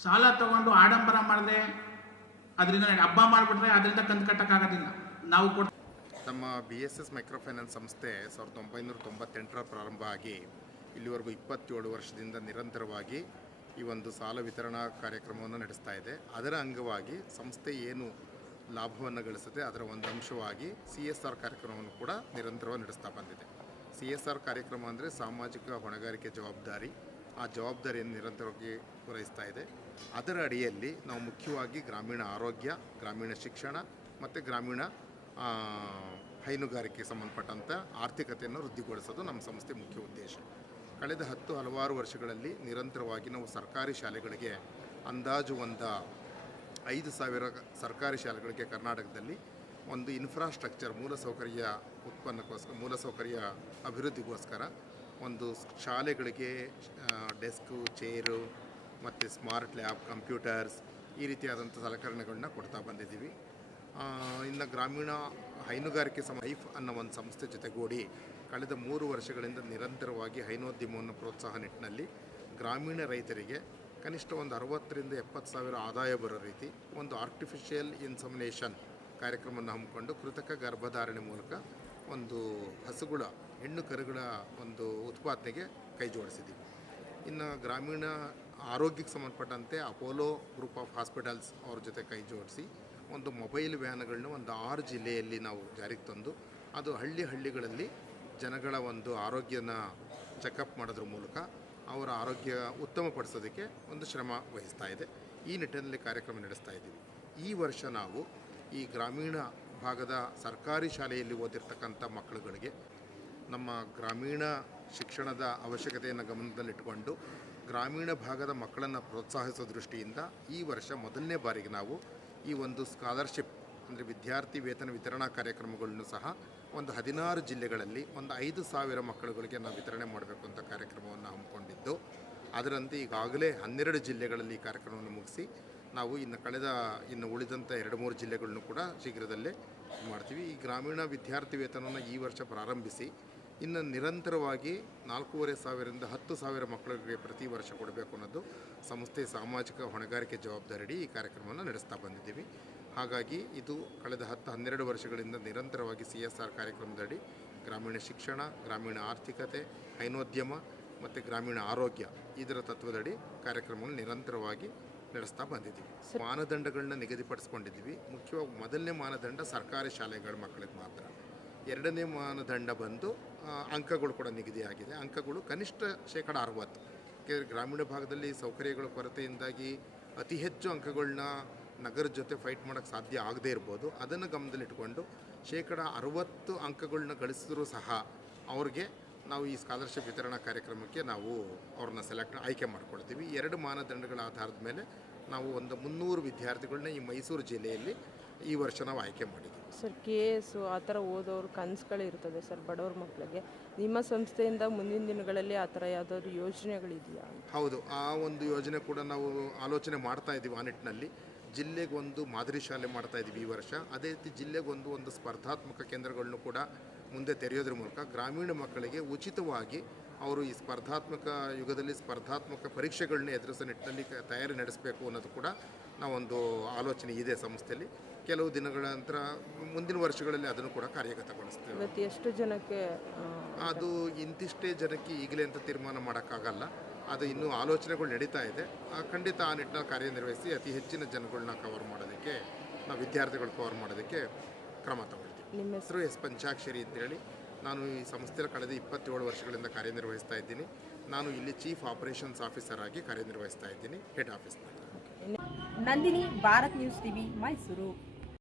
ಸಾಲ ತಗೊಂಡು ಆಡಂಬರ ಮಾಡಿದ್ರೆ, ಅದರಿಂದ ಹಬ್ಬ ಮಾಡಿಬಿಟ್ರೆ ಅದರಿಂದ ಕಂತು ಕಟ್ಟಕ್ಕಾಗೋದಿಲ್ಲ. ನಾವು ನಮ್ಮ BSS ಮೈಕ್ರೋಫೈನಾನ್ಸ್ ಸಂಸ್ಥೆ 1998ರ ಪ್ರಾರಂಭ ಆಗಿ ಇಲ್ಲಿವರೆಗೂ 27 ವರ್ಷದಿಂದ ನಿರಂತರವಾಗಿ ಈ ಒಂದು ಸಾಲ ವಿತರಣಾ ಕಾರ್ಯಕ್ರಮವನ್ನು ನಡೆಸ್ತಾ ಇದೆ. ಅದರ ಅಂಗವಾಗಿ ಸಂಸ್ಥೆ ಏನು ಲಾಭವನ್ನು ಗಳಿಸುತ್ತೆ ಅದರ ಒಂದು ಅಂಶವಾಗಿ CSR ಕಾರ್ಯಕ್ರಮವನ್ನು ಕೂಡ ನಿರಂತರವಾಗಿ ನಡೆಸ್ತಾ ಬಂದಿದೆ. CSR ಕಾರ್ಯಕ್ರಮ ಅಂದರೆ ಸಾಮಾಜಿಕ ಹೊಣೆಗಾರಿಕೆ ಜವಾಬ್ದಾರಿ. ಆ ಜವಾಬ್ದಾರಿಯನ್ನು ನಿರಂತರವಾಗಿ ಪೂರೈಸ್ತಾ ಇದೆ. ಅದರ ಅಡಿಯಲ್ಲಿ ನಾವು ಮುಖ್ಯವಾಗಿ ಗ್ರಾಮೀಣ ಆರೋಗ್ಯ, ಗ್ರಾಮೀಣ ಶಿಕ್ಷಣ ಮತ್ತು ಗ್ರಾಮೀಣ ಹೈನುಗಾರಿಕೆಗೆ ಸಂಬಂಧಪಟ್ಟಂಥ ಆರ್ಥಿಕತೆಯನ್ನು ವೃದ್ಧಿಗೊಳಿಸೋದು ನಮ್ಮ ಸಂಸ್ಥೆ ಮುಖ್ಯ ಉದ್ದೇಶ. ಕಳೆದ ಹಲವಾರು ವರ್ಷಗಳಲ್ಲಿ ನಿರಂತರವಾಗಿ ನಾವು ಸರ್ಕಾರಿ ಶಾಲೆಗಳಿಗೆ ಅಂದಾಜು 5,000 ಸರ್ಕಾರಿ ಶಾಲೆಗಳಿಗೆ ಕರ್ನಾಟಕದಲ್ಲಿ ಒಂದು ಇನ್ಫ್ರಾಸ್ಟ್ರಕ್ಚರ್ ಮೂಲಸೌಕರ್ಯ ಅಭಿವೃದ್ಧಿಗೋಸ್ಕರ ಒಂದು ಶಾಲೆಗಳಿಗೆ ಡೆಸ್ಕು, ಚೇರು ಮತ್ತು ಸ್ಮಾರ್ಟ್ ಲ್ಯಾಬ್, ಕಂಪ್ಯೂಟರ್ಸ್ ಈ ರೀತಿಯಾದಂಥ ಸಲಕರಣೆಗಳನ್ನ ಕೊಡ್ತಾ ಬಂದಿದ್ದೀವಿ. ಇನ್ನು ಗ್ರಾಮೀಣ ಹೈನುಗಾರಿಕೆ ಲೈಫ್ ಅನ್ನೋ ಒಂದು ಸಂಸ್ಥೆ ಜೊತೆಗೂಡಿ ಕಳೆದ 3 ವರ್ಷಗಳಿಂದ ನಿರಂತರವಾಗಿ ಹೈನೋದ್ಯಮವನ್ನು ಪ್ರೋತ್ಸಾಹ ನಿಟ್ಟಿನಲ್ಲಿ ಗ್ರಾಮೀಣ ರೈತರಿಗೆ ಕನಿಷ್ಠ ಒಂದು 60,000 ರಿಂದ 70,000 ಆದಾಯ ಬರೋ ರೀತಿ ಒಂದು ಆರ್ಟಿಫಿಷಿಯಲ್ ಇನ್ಸಮಿನೇಷನ್ ಕಾರ್ಯಕ್ರಮವನ್ನು ಹಮ್ಮಿಕೊಂಡು ಕೃತಕ ಗರ್ಭಧಾರಣೆ ಮೂಲಕ ಒಂದು ಹಸುಗಳ ಹೆಣ್ಣು ಕರುಗಳ ಒಂದು ಉತ್ಪಾದನೆಗೆ ಕೈ ಜೋಡಿಸಿದ್ದೀವಿ. ಇನ್ನು ಗ್ರಾಮೀಣ ಆರೋಗ್ಯಕ್ಕೆ ಸಂಬಂಧಪಟ್ಟಂತೆ ಅಪೋಲೋ ಗ್ರೂಪ್ ಆಫ್ ಹಾಸ್ಪಿಟಲ್ಸ್ ಅವ್ರ ಜೊತೆ ಕೈ ಜೋಡಿಸಿ ಒಂದು ಮೊಬೈಲ್ ವ್ಯಾನ್ಗಳನ್ನ ಒಂದು 6 ಜಿಲ್ಲೆಯಲ್ಲಿ ನಾವು ಜಾರಿಗೆ ತಂದು ಅದು ಹಳ್ಳಿಗಳಲ್ಲಿ ಜನಗಳ ಒಂದು ಆರೋಗ್ಯನ ಚೆಕಪ್ ಮಾಡೋದ್ರ ಮೂಲಕ ಅವರ ಆರೋಗ್ಯ ಉತ್ತಮಪಡಿಸೋದಕ್ಕೆ ಒಂದು ಶ್ರಮ ವಹಿಸ್ತಾ ಇದೆ. ಈ ನಿಟ್ಟಿನಲ್ಲಿ ಕಾರ್ಯಕ್ರಮ ನಡೆಸ್ತಾ ಇದ್ದೀವಿ. ಈ ವರ್ಷ ನಾವು ಈ ಗ್ರಾಮೀಣ ಭಾಗದ ಸರ್ಕಾರಿ ಶಾಲೆಯಲ್ಲಿ ಓದಿರ್ತಕ್ಕಂಥ ಮಕ್ಕಳುಗಳಿಗೆ ನಮ್ಮ ಗ್ರಾಮೀಣ ಶಿಕ್ಷಣದ ಅವಶ್ಯಕತೆಯನ್ನು ಗಮನದಲ್ಲಿಟ್ಟುಕೊಂಡು ಗ್ರಾಮೀಣ ಭಾಗದ ಮಕ್ಕಳನ್ನು ಪ್ರೋತ್ಸಾಹಿಸೋ ದೃಷ್ಟಿಯಿಂದ ಈ ವರ್ಷ ಮೊದಲನೇ ಬಾರಿಗೆ ನಾವು ಈ ಒಂದು ಸ್ಕಾಲರ್ಶಿಪ್ ಅಂದರೆ ವಿದ್ಯಾರ್ಥಿ ವೇತನ ವಿತರಣಾ ಕಾರ್ಯಕ್ರಮಗಳನ್ನು ಸಹ ಒಂದು 16 ಜಿಲ್ಲೆಗಳಲ್ಲಿ ಒಂದು 5,000 ಮಕ್ಕಳುಗಳಿಗೆ ನಾವು ವಿತರಣೆ ಮಾಡಬೇಕು ಅಂತ ಕಾರ್ಯಕ್ರಮವನ್ನು ಹಮ್ಮಿಕೊಂಡಿದ್ದು, ಅದರಂತೆ ಈಗಾಗಲೇ 12 ಜಿಲ್ಲೆಗಳಲ್ಲಿ ಈ ಕಾರ್ಯಕ್ರಮವನ್ನು ಮುಗಿಸಿ ನಾವು ಇನ್ನು ಉಳಿದಂಥ 2-3 ಜಿಲ್ಲೆಗಳನ್ನು ಕೂಡ ಶೀಘ್ರದಲ್ಲೇ ಮಾಡ್ತೀವಿ. ಈ ಗ್ರಾಮೀಣ ವಿದ್ಯಾರ್ಥಿ ವೇತನವನ್ನು ಈ ವರ್ಷ ಪ್ರಾರಂಭಿಸಿ ಇನ್ನು ನಿರಂತರವಾಗಿ 4,500 ರಿಂದ 10,000 ಮಕ್ಕಳಿಗೆ ಪ್ರತಿ ವರ್ಷ ಕೊಡಬೇಕು ಅನ್ನೋದು ಸಂಸ್ಥೆ ಸಾಮಾಜಿಕ ಹೊಣೆಗಾರಿಕೆ ಜವಾಬ್ದಾರಿ ಈ ಕಾರ್ಯಕ್ರಮವನ್ನು ನಡೆಸ್ತಾ ಬಂದಿದ್ದೀವಿ. ಹಾಗಾಗಿ ಇದು ಕಳೆದ 10-12 ವರ್ಷಗಳಿಂದ ನಿರಂತರವಾಗಿ CSR ಕಾರ್ಯಕ್ರಮದಡಿ ಗ್ರಾಮೀಣ ಶಿಕ್ಷಣ, ಗ್ರಾಮೀಣ ಆರ್ಥಿಕತೆ, ಹೈನೋದ್ಯಮ ಮತ್ತು ಗ್ರಾಮೀಣ ಆರೋಗ್ಯ ಇದರ ತತ್ವದಡಿ ಕಾರ್ಯಕ್ರಮವನ್ನು ನಿರಂತರವಾಗಿ ನಡೆಸ್ತಾ ಬಂದಿದ್ದೀವಿ. ಮಾನದಂಡಗಳನ್ನ ನಿಗದಿಪಡಿಸ್ಕೊಂಡಿದ್ದೀವಿ. ಮುಖ್ಯವಾಗಿ ಮೊದಲನೇ ಮಾನದಂಡ ಸರ್ಕಾರಿ ಶಾಲೆಗಳ ಮಕ್ಕಳಿಗೆ ಮಾತ್ರ. ಎರಡನೇ ಮಾನದಂಡ ಬಂದು ಅಂಕಗಳು ಕೂಡ ನಿಗದಿಯಾಗಿದೆ. ಅಂಕಗಳು ಕನಿಷ್ಠ 60%. ಗ್ರಾಮೀಣ ಭಾಗದಲ್ಲಿ ಸೌಕರ್ಯಗಳ ಕೊರತೆಯಿಂದಾಗಿ ಅತಿ ಹೆಚ್ಚು ಅಂಕಗಳನ್ನ ನಗರದ ಜೊತೆ ಫೈಟ್ ಮಾಡೋಕ್ಕೆ ಸಾಧ್ಯ ಆಗದೇ ಇರ್ಬೋದು. ಅದನ್ನು ಗಮನದಲ್ಲಿಟ್ಕೊಂಡು 60% ಅಂಕಗಳನ್ನ ಗಳಿಸಿದ್ರೂ ಸಹ ಅವ್ರಿಗೆ ನಾವು ಈ ಸ್ಕಾಲರ್ಶಿಪ್ ವಿತರಣಾ ಕಾರ್ಯಕ್ರಮಕ್ಕೆ ನಾವು ಅವ್ರನ್ನ ಆಯ್ಕೆ ಮಾಡ್ಕೊಳ್ತೀವಿ. 2 ಮಾನದಂಡಗಳ ಆಧಾರದ ಮೇಲೆ ನಾವು ಒಂದು 300 ವಿದ್ಯಾರ್ಥಿಗಳನ್ನ ಈ ಮೈಸೂರು ಜಿಲ್ಲೆಯಲ್ಲಿ ಈ ವರ್ಷ ನಾವು ಆಯ್ಕೆ ಮಾಡಿದ್ದೀವಿ. ಸರ್, KS ಆ ಥರ ಓದೋರು ಕನಸುಗಳಿರ್ತದೆ ಸರ್ ಬಡವ್ರ ಮಕ್ಕಳಿಗೆ. ನಿಮ್ಮ ಸಂಸ್ಥೆಯಿಂದ ಮುಂದಿನ ದಿನಗಳಲ್ಲಿ ಆ ಥರ ಯಾವುದಾದ್ರು ಯೋಜನೆಗಳಿದೆಯಾ? ಹೌದು, ಆ ಒಂದು ಯೋಜನೆ ಕೂಡ ನಾವು ಆಲೋಚನೆ ಮಾಡ್ತಾ ಇದ್ದೀವಿ. ಆ ನಿಟ್ಟಿನಲ್ಲಿ ಜಿಲ್ಲೆಗೆ ಒಂದು ಮಾದರಿ ಶಾಲೆ ಮಾಡ್ತಾ ಇದ್ದೀವಿ ಈ ವರ್ಷ. ಅದೇ ರೀತಿ ಜಿಲ್ಲೆಗೆ ಒಂದು ಸ್ಪರ್ಧಾತ್ಮಕ ಕೇಂದ್ರಗಳನ್ನು ಕೂಡ ಮುಂದೆ ತೆರೆಯೋದ್ರ ಮೂಲಕ ಗ್ರಾಮೀಣ ಮಕ್ಕಳಿಗೆ ಉಚಿತವಾಗಿ ಅವರು ಈ ಸ್ಪರ್ಧಾತ್ಮಕ ಯುಗದಲ್ಲಿ ಸ್ಪರ್ಧಾತ್ಮಕ ಪರೀಕ್ಷೆಗಳನ್ನ ಎದುರಿಸೋ ನಿಟ್ಟಿನಲ್ಲಿ ತಯಾರಿ ನಡೆಸಬೇಕು ಅನ್ನೋದು ಕೂಡ ನಾವೊಂದು ಆಲೋಚನೆ ಇದೆ ಸಂಸ್ಥೆಯಲ್ಲಿ. ಕೆಲವು ದಿನಗಳ ನಂತರ ಮುಂದಿನ ವರ್ಷಗಳಲ್ಲಿ ಅದನ್ನು ಕೂಡ ಕಾರ್ಯಗತಗೊಳಿಸ್ತೇವೆ. ಇವತ್ತು ಎಷ್ಟು ಜನಕ್ಕೆ? ಅದು ಇಂತಿಷ್ಟೇ ಜನಕ್ಕೆ ಈಗಲೇ ಅಂತ ತೀರ್ಮಾನ ಮಾಡೋಕ್ಕಾಗಲ್ಲ. ಅದು ಇನ್ನೂ ಆಲೋಚನೆಗಳು ನಡೀತಾ ಇದೆ. ಖಂಡಿತ ಆ ನಿಟ್ಟಿನಲ್ಲಿ ಕಾರ್ಯನಿರ್ವಹಿಸಿ ಅತಿ ಹೆಚ್ಚಿನ ಜನಗಳನ್ನ ಕವರ್ ಮಾಡೋದಕ್ಕೆ, ನಾವು ವಿದ್ಯಾರ್ಥಿಗಳು ಕವರ್ ಮಾಡೋದಕ್ಕೆ ಕ್ರಮ ತಗೊಳ್ತೀವಿ. ನಿಮ್ಮ ಹೆಸರು ಎಸ್ ಪಂಚಾಕ್ಷರಿ ಅಂತೇಳಿ. ನಾನು ಈ ಸಂಸ್ಥೆಯಲ್ಲಿ ಕಳೆದ 27 ವರ್ಷಗಳಿಂದ ಕಾರ್ಯನಿರ್ವಹಿಸ್ತಾ ಇದ್ದೀನಿ. ನಾನು ಇಲ್ಲಿ ಚೀಫ್ ಆಪರೇಷನ್ಸ್ ಆಫೀಸರ್ ಆಗಿ ಕಾರ್ಯನಿರ್ವಹಿಸ್ತಾ ಇದ್ದೀನಿ ಹೆಡ್ ಆಫೀಸ್ನಲ್ಲಿ. Nandini, Bharat news TV, Mysuru.